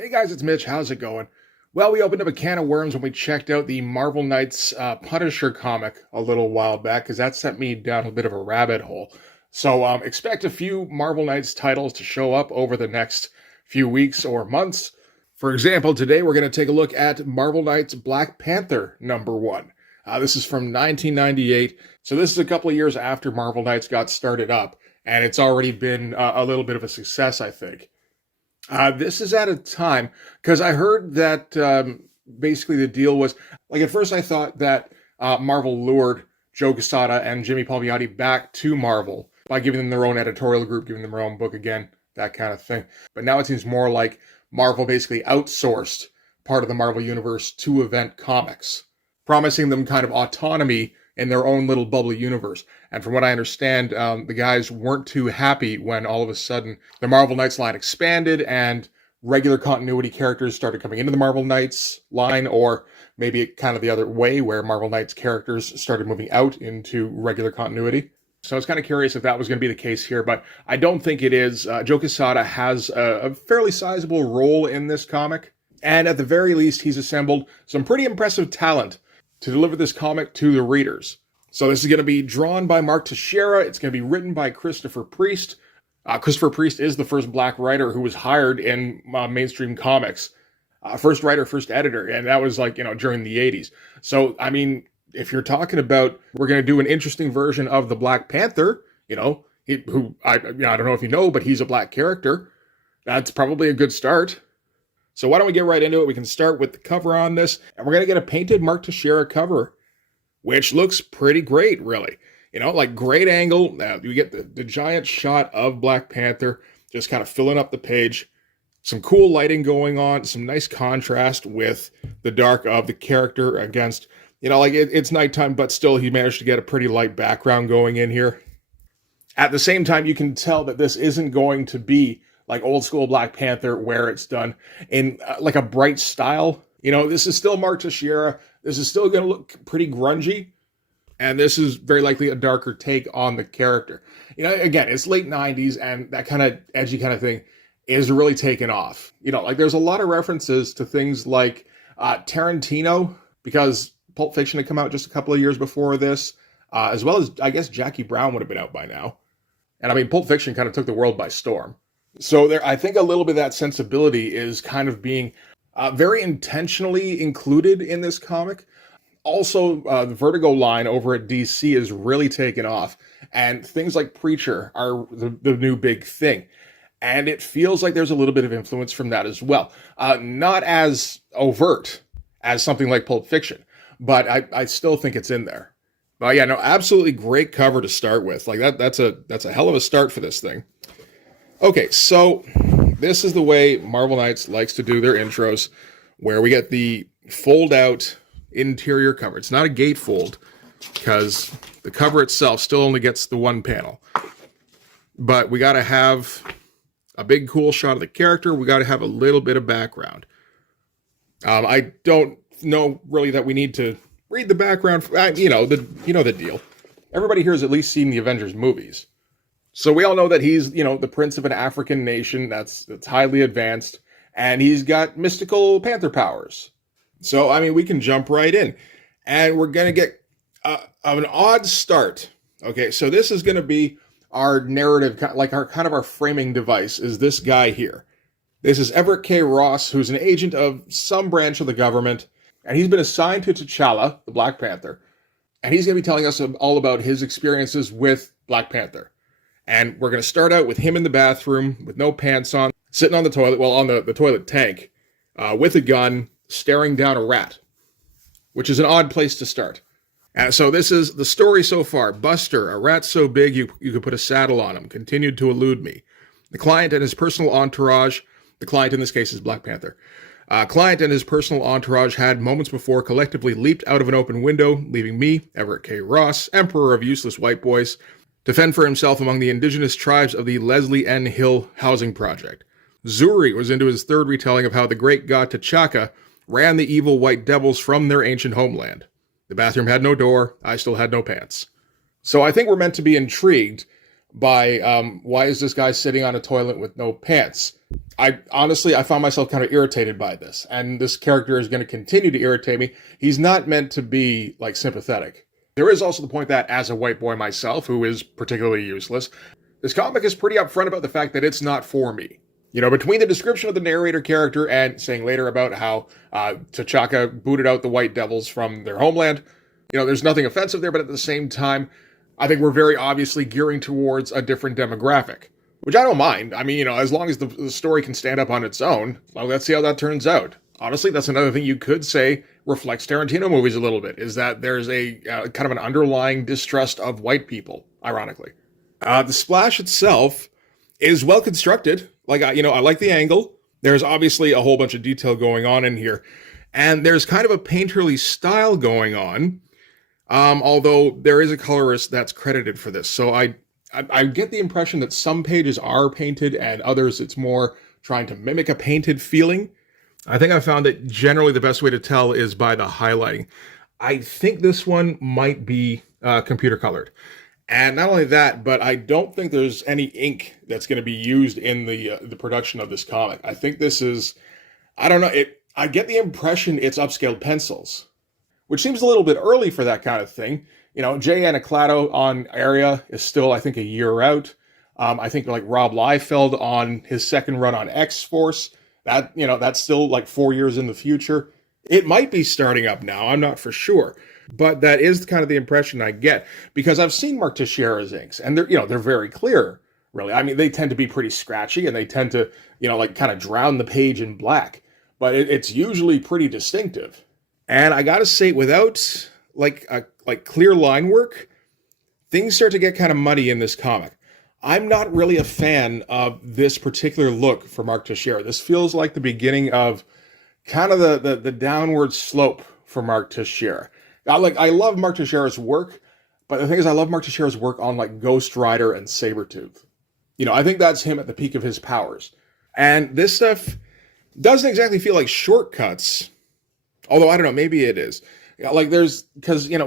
Hey guys, it's Mitch. How's it going? Well, we opened up a can of worms when we checked out the Marvel Knights Punisher comic a little while back, because that sent me down a bit of a rabbit hole. So expect a few Marvel Knights titles to show up over the next few weeks or months. For example, today we're going to take a look at Marvel Knights Black Panther #1. This is from 1998, so this is a couple of years after Marvel Knights got started up, and it's already been a little bit of a success, I think. This is at a time, because I heard that basically the deal was, like, at first I thought that Marvel lured Joe Quesada and Jimmy Palmiotti back to Marvel by giving them their own editorial group, giving them their own book again, that kind of thing. But now it seems more like Marvel basically outsourced part of the Marvel Universe to Event Comics, promising them kind of autonomy in their own little bubbly universe. And from what I understand, the guys weren't too happy when all of a sudden the Marvel Knights line expanded and regular continuity characters started coming into the Marvel Knights line, or maybe kind of the other way, where Marvel Knights characters started moving out into regular continuity. So I was kind of curious if that was going to be the case here, but I don't think it is. Joe Quesada has a fairly sizable role in this comic, and at the very least, he's assembled some pretty impressive talent to deliver this comic to the readers. So this is going to be drawn by Mark Teixeira. It's going to be written by Christopher Priest. Christopher Priest is the first black writer who was hired in mainstream comics. First writer, first editor, and that was during the 80s. So, I mean, if you're talking about we're going to do an interesting version of the Black Panther, I don't know if you know, but he's a black character. That's probably a good start. So why don't we get right into it? We can start with the cover on this, and we're going to get a painted Mark Teixeira cover, which looks pretty great, really. Like great angle. You get the giant shot of Black Panther just kind of filling up the page. Some cool lighting going on, some nice contrast with the dark of the character against, it's nighttime, but still he managed to get a pretty light background going in here. At the same time, you can tell that this isn't going to be like old school Black Panther, where it's done in like a bright style. This is still Mark Teixeira. This is still going to look pretty grungy. And this is very likely a darker take on the character. Again, it's late 90s, and that kind of edgy kind of thing is really taken off. There's a lot of references to things like Tarantino, because Pulp Fiction had come out just a couple of years before this, as well as, I guess, Jackie Brown would have been out by now. And I mean, Pulp Fiction kind of took the world by storm. So I think a little bit of that sensibility is kind of being very intentionally included in this comic. Also, the Vertigo line over at DC is really taken off, and things like Preacher are the new big thing. And it feels like there's a little bit of influence from that as well. Not as overt as something like Pulp Fiction, but I still think it's in there. But yeah, no, absolutely great cover to start with. Like that's a hell of a start for this thing. Okay, so this is the way Marvel Knights likes to do their intros, where we get the fold-out interior cover. It's not a gatefold, because the cover itself still only gets the one panel. But we got to have a big, cool shot of the character. We got to have a little bit of background. I don't know really that we need to read the background. The deal. Everybody here has at least seen the Avengers movies. So we all know that he's, the prince of an African nation that's highly advanced, and he's got mystical panther powers. So, I mean, we can jump right in, and we're going to get an odd start. Okay, so this is going to be our narrative, like our framing device is this guy here. This is Everett K. Ross, who's an agent of some branch of the government, and he's been assigned to T'Challa, the Black Panther, and he's going to be telling us all about his experiences with Black Panther. And we're going to start out with him in the bathroom with no pants on, sitting on the toilet, on the toilet tank, with a gun, staring down a rat, which is an odd place to start. So this is the story so far. Buster, a rat so big you could put a saddle on him, continued to elude me. The client and his personal entourage, the client in this case is Black Panther, client and his personal entourage had moments before collectively leaped out of an open window, leaving me, Everett K. Ross, emperor of useless white boys, to fend for himself among the indigenous tribes of the Leslie N. Hill housing project. Zuri was into his third retelling of how the great god T'Chaka ran the evil white devils from their ancient homeland. The bathroom had no door. I still had no pants. So I think we're meant to be intrigued by why is this guy sitting on a toilet with no pants? I found myself kind of irritated by this, and this character is going to continue to irritate me. He's not meant to be like sympathetic. There is also the point that, as a white boy myself, who is particularly useless, this comic is pretty upfront about the fact that it's not for me. You know, between the description of the narrator character and saying later about how T'Chaka booted out the White Devils from their homeland, you know, there's nothing offensive there, but at the same time, I think we're very obviously gearing towards a different demographic, which I don't mind. I mean, you know, as long as the story can stand up on its own, well, let's see how that turns out. Honestly, that's another thing you could say reflects Tarantino movies a little bit, is that there's a kind of an underlying distrust of white people, ironically. The splash itself is well constructed. Like, I like the angle. There's obviously a whole bunch of detail going on in here. And there's kind of a painterly style going on, although there is a colorist that's credited for this. So I get the impression that some pages are painted and others it's more trying to mimic a painted feeling. I think I found that generally the best way to tell is by the highlighting. I think this one might be computer colored. And not only that, but I don't think there's any ink that's going to be used in the production of this comic. I think this is, I don't know, I get the impression it's upscaled pencils, which seems a little bit early for that kind of thing. You know, Jay Anaclato on Area is still, I think, a year out. I think like Rob Liefeld on his second run on X-Force, that's still like 4 years in the future. It might be starting up now, I'm not for sure. But that is kind of the impression I get, because I've seen Mark Teixeira's inks, and they're very clear, really. I mean, they tend to be pretty scratchy, and they tend to, like kind of drown the page in black. But it's usually pretty distinctive. And I gotta say, without like clear line work, things start to get kind of muddy in this comic. I'm not really a fan of this particular look for Mark Teixeira. This feels like the beginning of kind of the downward slope for Mark Teixeira. I love Mark Teixeira's work, but the thing is, I love Mark Teixeira's work on like Ghost Rider and Sabretooth. I think that's him at the peak of his powers. And this stuff doesn't exactly feel like shortcuts, although I don't know, maybe it is. Because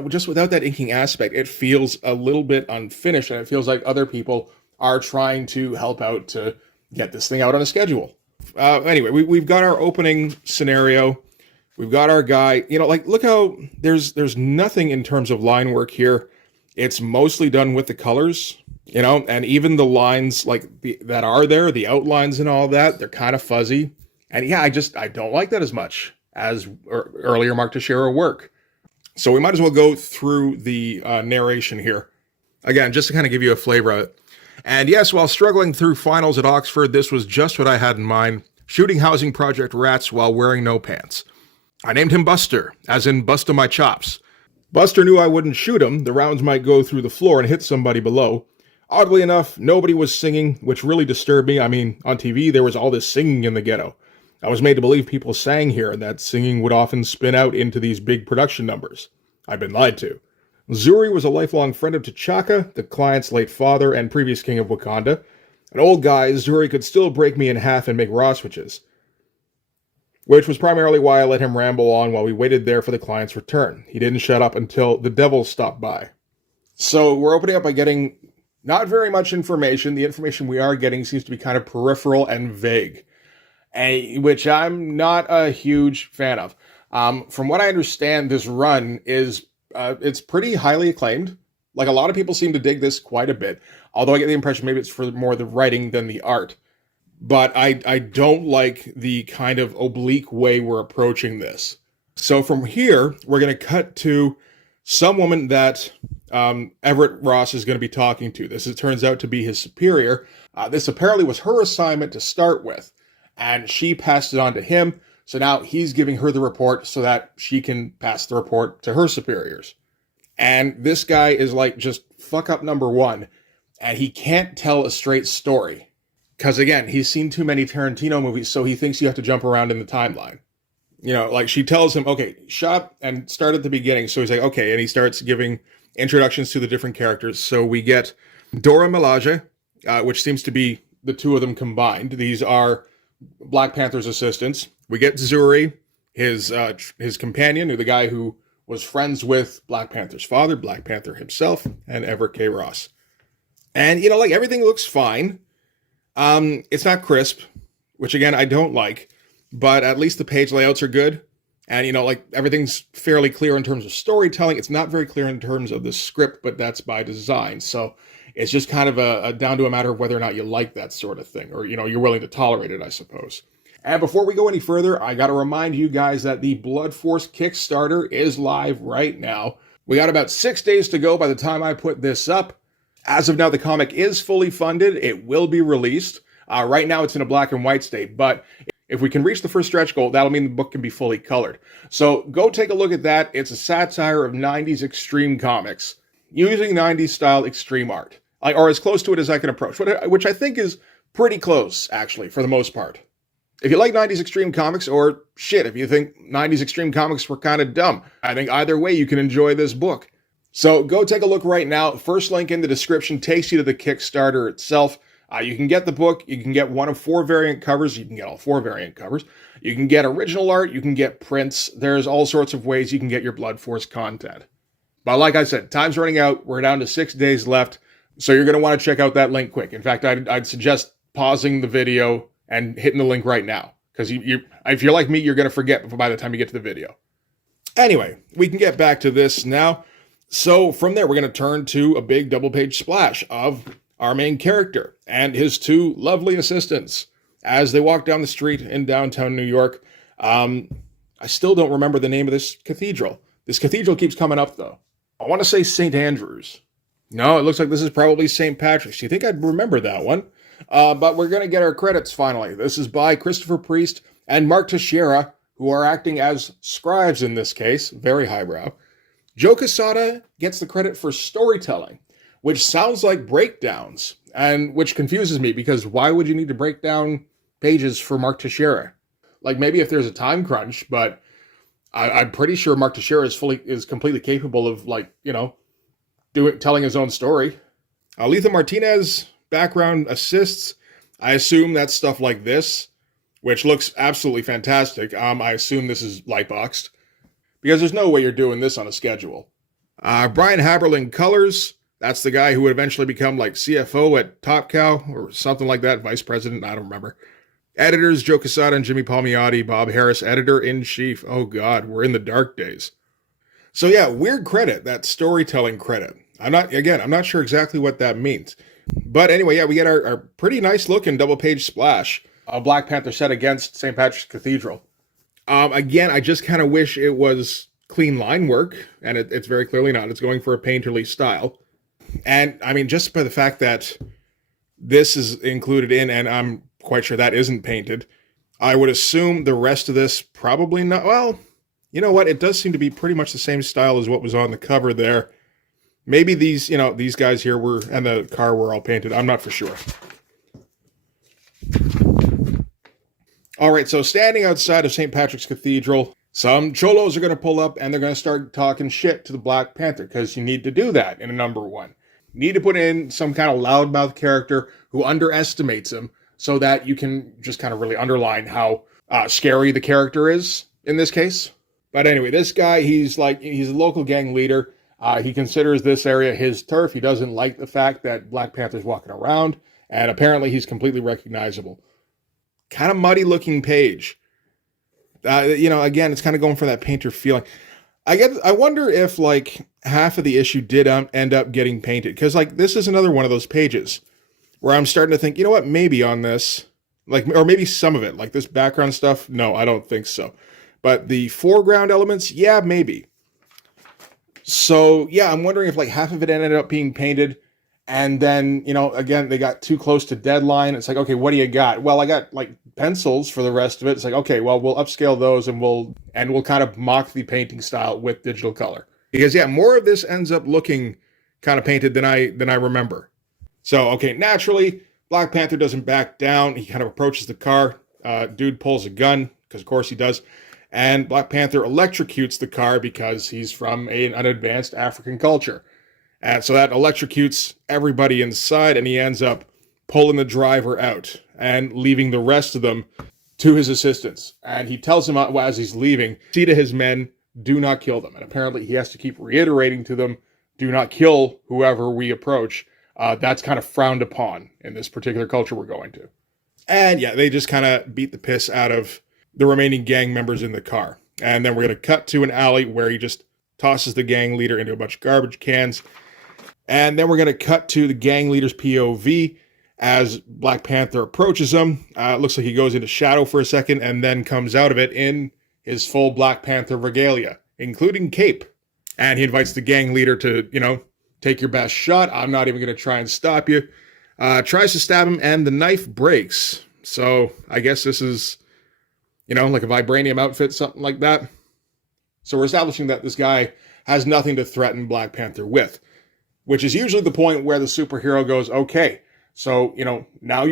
just without that inking aspect, it feels a little bit unfinished, and it feels like other people are trying to help out to get this thing out on a schedule. Anyway, we've got our opening scenario. We've got our guy, look how there's nothing in terms of line work here. It's mostly done with the colors, and even the lines that are there, the outlines and all that, they're kind of fuzzy. And yeah, I don't like that as much as earlier Mark Teixeira work. So we might as well go through the narration here. Again, just to kind of give you a flavor of it. And yes, while struggling through finals at Oxford, this was just what I had in mind. Shooting housing project rats while wearing no pants. I named him Buster, as in Busta my chops. Buster knew I wouldn't shoot him. The rounds might go through the floor and hit somebody below. Oddly enough, nobody was singing, which really disturbed me. I mean, on TV, there was all this singing in the ghetto. I was made to believe people sang here, and that singing would often spin out into these big production numbers. I'd been lied to. Zuri was a lifelong friend of T'Chaka, the client's late father and previous king of Wakanda. An old guy, Zuri could still break me in half and make raw switches. Which was primarily why I let him ramble on while we waited there for the client's return. He didn't shut up until the devil stopped by. So we're opening up by getting not very much information. The information we are getting seems to be kind of peripheral and vague, which I'm not a huge fan of. From what I understand, this run is it's pretty highly acclaimed. Like, a lot of people seem to dig this quite a bit, although I get the impression maybe it's for more the writing than the art. But I don't like the kind of oblique way we're approaching this. So from here, we're going to cut to some woman that Everett Ross is going to be talking to. It turns out to be his superior. This apparently was her assignment to start with, and she passed it on to him. So now he's giving her the report so that she can pass the report to her superiors. And this guy is like just fuck up number one, and he can't tell a straight story. Because again, he's seen too many Tarantino movies, so he thinks you have to jump around in the timeline. She tells him, okay, shop and start at the beginning. So he's like, okay, and he starts giving introductions to the different characters. So we get Dora Milaje, which seems to be the two of them combined. These are Black Panther's assistants. We get Zuri, his companion, the guy who was friends with Black Panther's father, Black Panther himself, and Everett K. Ross. And, everything looks fine. It's not crisp, which again, I don't like, but at least the page layouts are good. And, like everything's fairly clear in terms of storytelling. It's not very clear in terms of the script, but that's by design. So it's just kind of a down to a matter of whether or not you like that sort of thing, or, you're willing to tolerate it, I suppose. And before we go any further, I got to remind you guys that the Blood Force Kickstarter is live right now. We got about 6 days to go by the time I put this up. As of now, the comic is fully funded. It will be released. Right now, it's in a black and white state, but if we can reach the first stretch goal, that'll mean the book can be fully colored. So go take a look at that. It's a satire of 90s extreme comics using 90s style extreme art, or as close to it as I can approach, which I think is pretty close, actually, for the most part. If you like 90s extreme comics, or shit, if you think 90s extreme comics were kind of dumb, I think either way you can enjoy this book. So go take a look right now. First link in the description takes you to the Kickstarter itself. You can get the book. You can get one of 4 variant covers. You can get all 4 variant covers. You can get original art. You can get prints. There's all sorts of ways you can get your Blood Force content. But like I said, time's running out. We're down to 6 days left. So you're going to want to check out that link quick. In fact, I'd suggest pausing the video and hitting the link right now. Because if you're like me, you're going to forget by the time you get to the video. Anyway, we can get back to this now. So from there, we're going to turn to a big double-page splash of our main character and his 2 lovely assistants as they walk down the street in downtown New York. I still don't remember the name of this cathedral. This cathedral keeps coming up, though. I want to say St. Andrews. No, it looks like this is probably St. Patrick's. You think I'd remember that one? But we're going to get our credits finally. This is by Christopher Priest and Mark Teixeira, who are acting as scribes in this case. Very highbrow. Joe Quesada gets the credit for storytelling, which sounds like breakdowns, and which confuses me because why would you need to break down pages for Mark Teixeira? Like maybe if there's a time crunch, but I'm pretty sure Mark Teixeira is completely capable of telling his own story. Letha Martinez background assists. I assume that's stuff like this, which looks absolutely fantastic. I assume this is lightboxed because there's no way you're doing this on a schedule. Brian Haberlin colors. That's the guy who would eventually become like CFO at Top Cow or something like that, vice president, I don't remember. Editors, Joe Quesada and Jimmy Palmiotti, Bob Harris, editor-in-chief. Oh God, we're in the dark days. So yeah, weird credit, that storytelling credit. I'm not sure exactly what that means. But anyway, yeah, we get our pretty nice looking double-page splash. A Black Panther set against St. Patrick's Cathedral. Again, I just kind of wish it was clean line work, and it's very clearly not. It's going for a painterly style. And I mean, just by the fact that this is included in, and I'm quite sure that isn't painted, I would assume the rest of this probably not. Well, you know what? It does seem to be pretty much the same style as what was on the cover there. Maybe these guys here and the car were all painted. I'm not for sure. All right, so standing outside of St. Patrick's Cathedral, some cholos are going to pull up and they're going to start talking shit to the Black Panther because you need to do that in a number 1. You need to put in some kind of loudmouth character who underestimates him so that you can just kind of really underline how scary the character is in this case. But anyway, this guy, he's a local gang leader. He considers this area his turf. He doesn't like the fact that Black Panther's walking around, and apparently he's completely recognizable. Kind of muddy looking page. Again, it's kind of going for that painter feeling. I wonder if like half of the issue did end up getting painted, because like this is another one of those pages where I'm starting to think, you know what, maybe on this, or maybe some of it, like this background stuff. No, I don't think so. But the foreground elements, yeah, maybe. So yeah, I'm wondering if like half of it ended up being painted, and then again they got too close to deadline. It's like, okay, what do you got? Well, I got like pencils for the rest of it. It's like, okay, well, we'll upscale those and we'll kind of mock the painting style with digital color, because yeah, more of this ends up looking kind of painted than I remember. So okay, naturally Black Panther doesn't back down. He kind of approaches the car. Dude pulls a gun because of course he does. And Black Panther electrocutes the car because he's from an advanced African culture. And so that electrocutes everybody inside, and he ends up pulling the driver out and leaving the rest of them to his assistants. And he tells them as he's leaving, see to his men, do not kill them. And apparently he has to keep reiterating to them, do not kill whoever we approach. That's kind of frowned upon in this particular culture we're going to. And yeah, they just kind of beat the piss out of the remaining gang members in the car. And then we're going to cut to an alley where he just tosses the gang leader into a bunch of garbage cans. And then we're going to cut to the gang leader's POV as Black Panther approaches him. It looks like he goes into shadow for a second and then comes out of it in his full Black Panther regalia, including cape. And he invites the gang leader to, take your best shot. I'm not even going to try and stop you. Tries to stab him, and the knife breaks. So I guess this is, like a vibranium outfit, something like that. So we're establishing that this guy has nothing to threaten Black Panther with, which is usually the point where the superhero goes, okay, so, now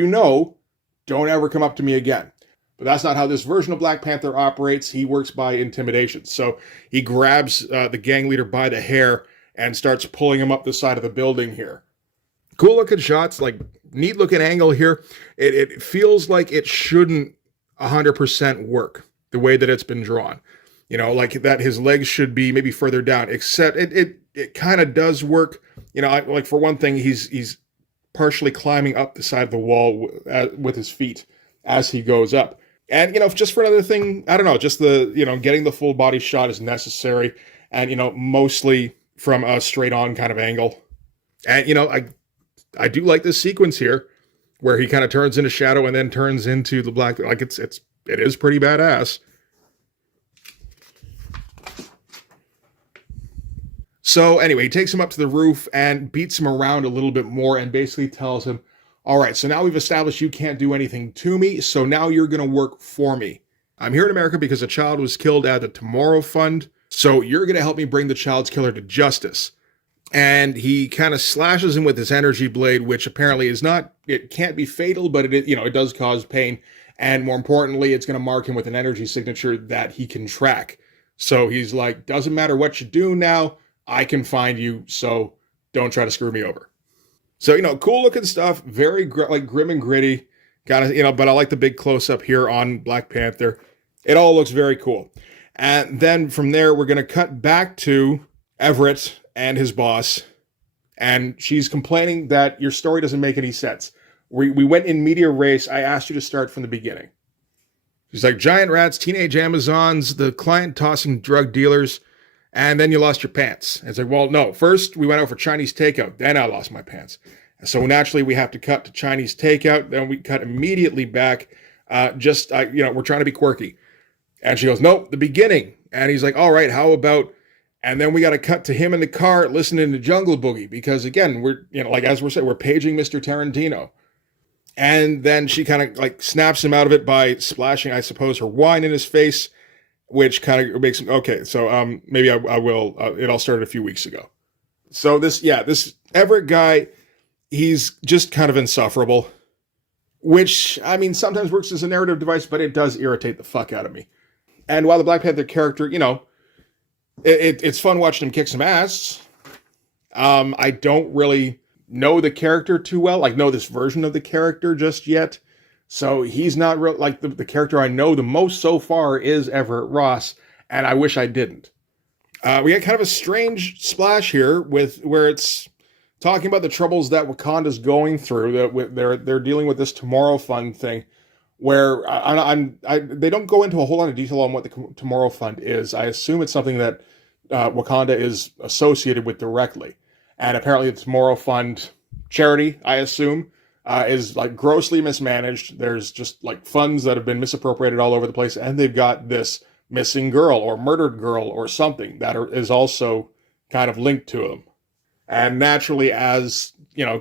don't ever come up to me again. But that's not how this version of Black Panther operates. He works by intimidation. So he grabs the gang leader by the hair and starts pulling him up the side of the building here. Cool looking shots, like neat looking angle here. It feels like it shouldn't 100% work the way that it's been drawn. Like that his legs should be maybe further down, except it kind of does work. Like for one thing, he's partially climbing up the side of the wall with his feet as he goes up. And, just for another thing, I don't know, just the, getting the full body shot is necessary. And, mostly from a straight on kind of angle. And, I do like this sequence here where he kind of turns into shadow and then turns into the black, like it is pretty badass. So anyway, he takes him up to the roof and beats him around a little bit more and basically tells him, all right, so now we've established you can't do anything to me, so now you're going to work for me. I'm here in America because a child was killed at the Tomorrow Fund, so you're going to help me bring the child's killer to justice. And he kind of slashes him with his energy blade, which apparently it can't be fatal, but it does cause pain. And more importantly, it's going to mark him with an energy signature that he can track. So he's like, doesn't matter what you do now, I can find you, so don't try to screw me over. So, cool looking stuff, very grim and gritty, kind of, but I like the big close up here on Black Panther. It all looks very cool. And then from there, we're going to cut back to Everett and his boss, and she's complaining that your story doesn't make any sense. We went in media res. I asked you to start from the beginning. She's like, giant rats, teenage Amazons, the client tossing drug dealers, and then you lost your pants. And it's like, well, no, first we went out for Chinese takeout, then I lost my pants. So naturally we have to cut to Chinese takeout, then we cut immediately back. We're trying to be quirky. And she goes, nope, the beginning. And he's like, all right, how about... And then we got to cut to him in the car listening to Jungle Boogie because, again, we're, as we're saying, we're paging Mr. Tarantino. And then she kind of snaps him out of it by splashing, I suppose, her wine in his face, which kind of makes him, okay, so maybe I will. It all started a few weeks ago. So this Everett guy, he's just kind of insufferable, which, sometimes works as a narrative device, but it does irritate the fuck out of me. And while the Black Panther character, it's fun watching him kick some ass. I don't really know the character too well, know this version of the character just yet. So he's not real, the character I know the most so far is Everett Ross, and I wish I didn't. We got kind of a strange splash here where it's talking about the troubles that Wakanda's going through, that they're dealing with this Tomorrow Fund thing, where they don't go into a whole lot of detail on what the Tomorrow Fund is. I assume it's something that Wakanda is associated with directly. And apparently the Tomorrow Fund charity, I assume, is grossly mismanaged. There's just funds that have been misappropriated all over the place. And they've got this missing girl or murdered girl or something that is also kind of linked to them. And naturally, as,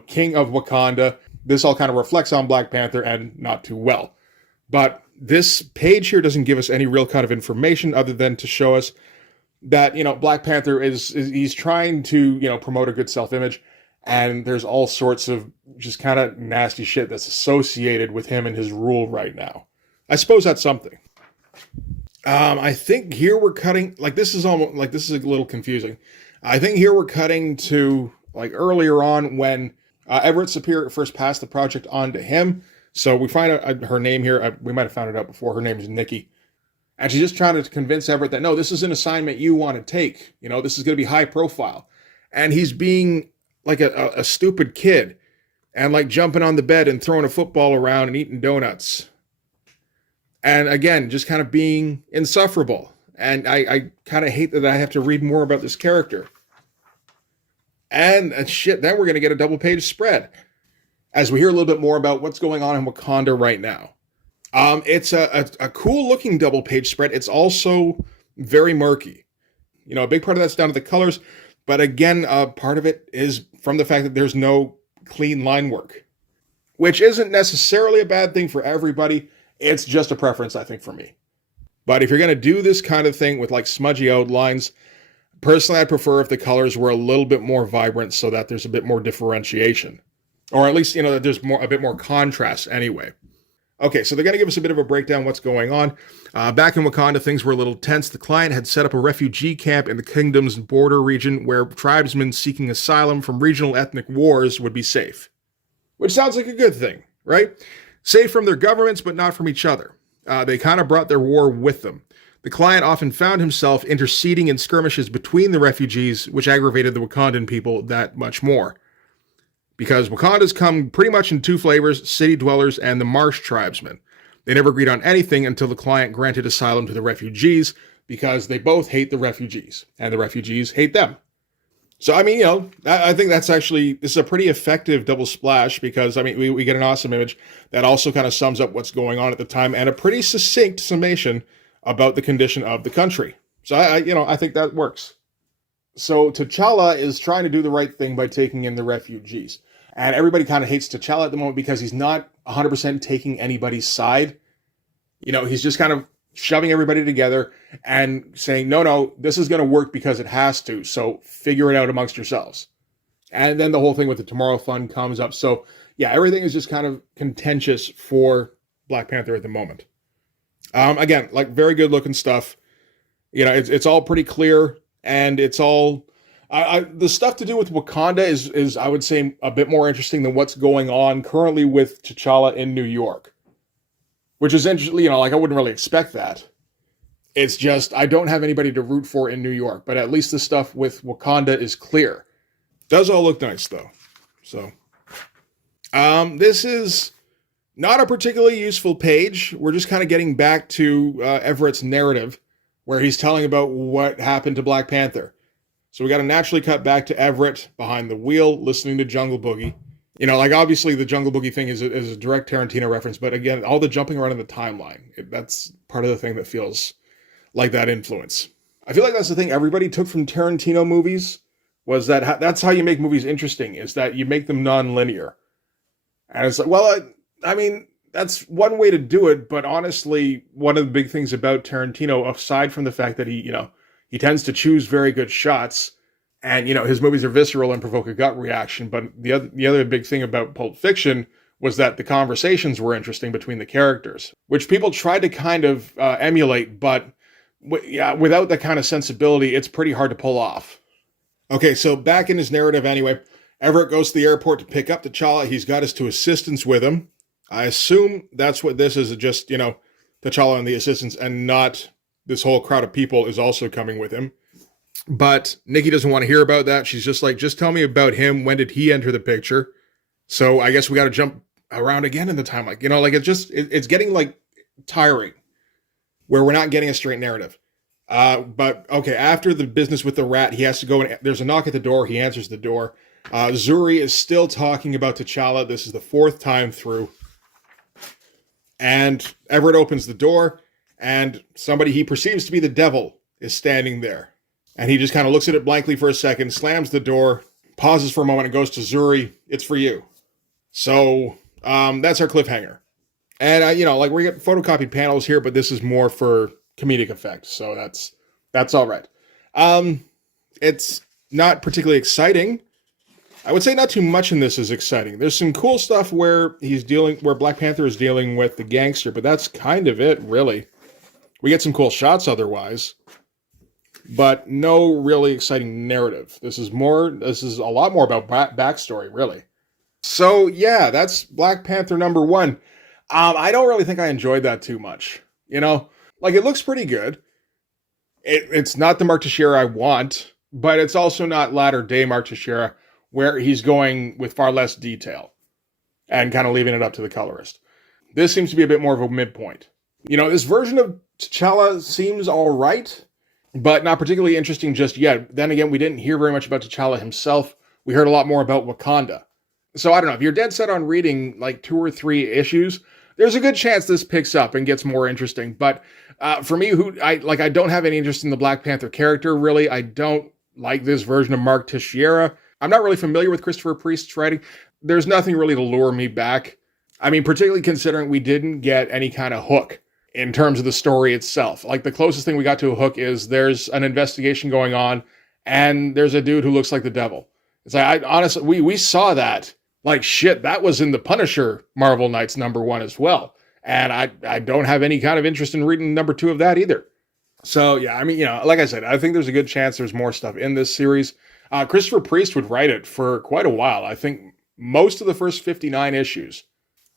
King of Wakanda, this all kind of reflects on Black Panther and not too well. But this page here doesn't give us any real kind of information other than to show us that, Black Panther he's trying to, promote a good self-image. And there's all sorts of just kind of nasty shit that's associated with him and his rule right now. I suppose that's something. I think here we're cutting, this is a little confusing. I think here we're cutting to, earlier on when Everett Superior first passed the project on to him. So we find out her name here. We might have found it out before. Her name is Nikki. And she's just trying to convince Everett that, no, this is an assignment you want to take. This is going to be high profile. And he's being like a stupid kid and like jumping on the bed and throwing a football around and eating donuts. And again, just kind of being insufferable. And I kind of hate that I have to read more about this character. And shit, then we're going to get a double page spread as we hear a little bit more about what's going on in Wakanda right now. It's a cool looking double page spread. It's also very murky. You know, a big part of that's down to the colors, but again, part of it is from the fact that there's no clean line work, which isn't necessarily a bad thing for everybody. It's just a preference, I think, for me. But if you're going to do this kind of thing with like smudgy outlines, personally, I'd prefer if the colors were a little bit more vibrant so that there's a bit more differentiation. Or at least, you know, that there's a bit more contrast anyway. Okay, so they're going to give us a bit of a breakdown of what's going on. Back in Wakanda, things were a little tense. The client had set up a refugee camp in the kingdom's border region where tribesmen seeking asylum from regional ethnic wars would be safe. Which sounds like a good thing, right? Safe from their governments, but not from each other. They kind of brought their war with them. The client often found himself interceding in skirmishes between the refugees, which aggravated the Wakandan people that much more. Because Wakandas come pretty much in two flavors, city dwellers and the marsh tribesmen. They never agreed on anything until the client granted asylum to the refugees, because they both hate the refugees, and the refugees hate them. So, I mean, you know, I think this is a pretty effective double splash, because, I mean, we get an awesome image that also kind of sums up what's going on at the time, and a pretty succinct summation about the condition of the country. So, I think that works. So, T'Challa is trying to do the right thing by taking in the refugees. And everybody kind of hates T'Challa at the moment because he's not 100% taking anybody's side. You know, he's just kind of shoving everybody together and saying, no, this is going to work because it has to. So figure it out amongst yourselves. And then the whole thing with the Tomorrow Fund comes up. So yeah, everything is just kind of contentious for Black Panther at the moment. Again, like very good looking stuff. You know, it's all pretty clear, and it's all... the stuff to do with Wakanda is, I would say, a bit more interesting than what's going on currently with T'Challa in New York. Which is interesting, you know, like I wouldn't really expect that. It's just, I don't have anybody to root for in New York, but at least the stuff with Wakanda is clear. Does all look nice, though. So, this is not a particularly useful page. We're just kind of getting back to Everett's narrative, where he's telling about what happened to Black Panther. So we got to naturally cut back to Everett behind the wheel, listening to Jungle Boogie. You know, like obviously the Jungle Boogie thing is a direct Tarantino reference, but again, all the jumping around in the timeline, that's part of the thing that feels like that influence. I feel like that's the thing everybody took from Tarantino movies, was that that's how you make movies interesting, is that you make them non-linear. And it's like, well, I mean, that's one way to do it, but honestly, one of the big things about Tarantino, aside from the fact that he tends to choose very good shots, and, you know, his movies are visceral and provoke a gut reaction. But the other big thing about Pulp Fiction was that the conversations were interesting between the characters, which people tried to kind of emulate, but without that kind of sensibility, it's pretty hard to pull off. Okay, so back in his narrative anyway, Everett goes to the airport to pick up T'Challa. He's got his two assistants with him. I assume that's what this is, just, you know, T'Challa and the assistants, and not this whole crowd of people is also coming with him. But Nikki doesn't want to hear about that. She's just like, just tell me about him. When did he enter the picture? So I guess we got to jump around again in the time. Like, you know, like it's getting like tiring where we're not getting a straight narrative. But okay, after the business with the rat, he has to go, and there's a knock at the door. He answers the door. Zuri is still talking about T'Challa. This is the fourth time through. And Everett opens the door, and somebody he perceives to be the devil is standing there. And he just kind of looks at it blankly for a second, slams the door, pauses for a moment, and goes to Zuri, "It's for you." So that's our cliffhanger. And, you know, like we get photocopied panels here, but this is more for comedic effect. So that's all right. It's not particularly exciting. I would say not too much in this is exciting. There's some cool stuff where Black Panther is dealing with the gangster, but that's kind of it, really. We get some cool shots otherwise, but no really exciting narrative. This is a lot more about backstory, really. So yeah, that's Black Panther #1. I don't really think I enjoyed that too much. You know, like it looks pretty good. It's not the Mark Teixeira I want, but it's also not latter day Mark Teixeira, where he's going with far less detail. and kind of leaving it up to the colorist. This seems to be a bit more of a midpoint. This version of T'Challa seems all right, but not particularly interesting just yet. Then again, we didn't hear very much about T'Challa himself. We heard a lot more about Wakanda. So I don't know, if you're dead set on reading like 2 or 3 issues, there's a good chance this picks up and gets more interesting. But for me, I don't have any interest in the Black Panther character, really. I don't like this version of Mark Teixeira. I'm not really familiar with Christopher Priest's writing. There's nothing really to lure me back. I mean, particularly considering we didn't get any kind of hook in terms of the story itself. Like, the closest thing we got to a hook is there's an investigation going on, and there's a dude who looks like the devil. It's like, honestly, we saw that. Like, shit, that was in the Punisher Marvel Knights #1 as well. And I don't have any kind of interest in reading #2 of that either. So, yeah, I mean, like I said, I think there's a good chance there's more stuff in this series. Christopher Priest would write it for quite a while. I think most of the first 59 issues.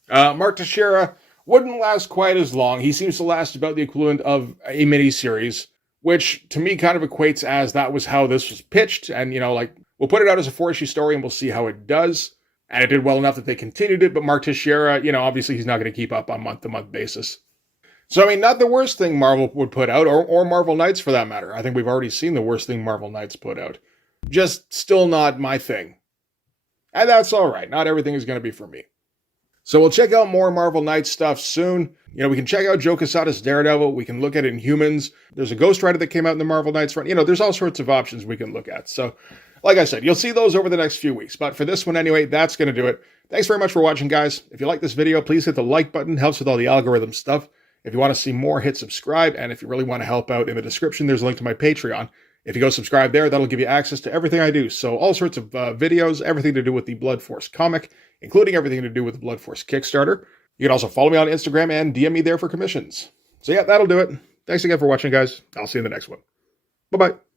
Mark Teixeira wouldn't last quite as long. He seems to last about the equivalent of a miniseries, which to me kind of equates as that was how this was pitched. And, we'll put it out as a 4-issue story and we'll see how it does. And it did well enough that they continued it. But Mark Teixeira, obviously he's not going to keep up on month-to-month basis. So, I mean, not the worst thing Marvel would put out, or Marvel Knights for that matter. I think we've already seen the worst thing Marvel Knights put out. Just still not my thing. And that's all right. Not everything is going to be for me. So we'll check out more Marvel Knights stuff soon. We can check out Joe Quesada's Daredevil. We can look at Inhumans. There's a Ghost Rider that came out in the Marvel Knights run. There's all sorts of options we can look at. So, like I said, you'll see those over the next few weeks. But for this one anyway, that's going to do it. Thanks very much for watching, guys. If you like this video, please hit the like button. Helps with all the algorithm stuff. If you want to see more, hit subscribe. And if you really want to help out, in the description, there's a link to my Patreon. If you go subscribe there, that'll give you access to everything I do. So all sorts of videos, everything to do with the Blood Force comic, including everything to do with the Blood Force Kickstarter. You can also follow me on Instagram and DM me there for commissions. So yeah, that'll do it. Thanks again for watching, guys. I'll see you in the next one. Bye-bye.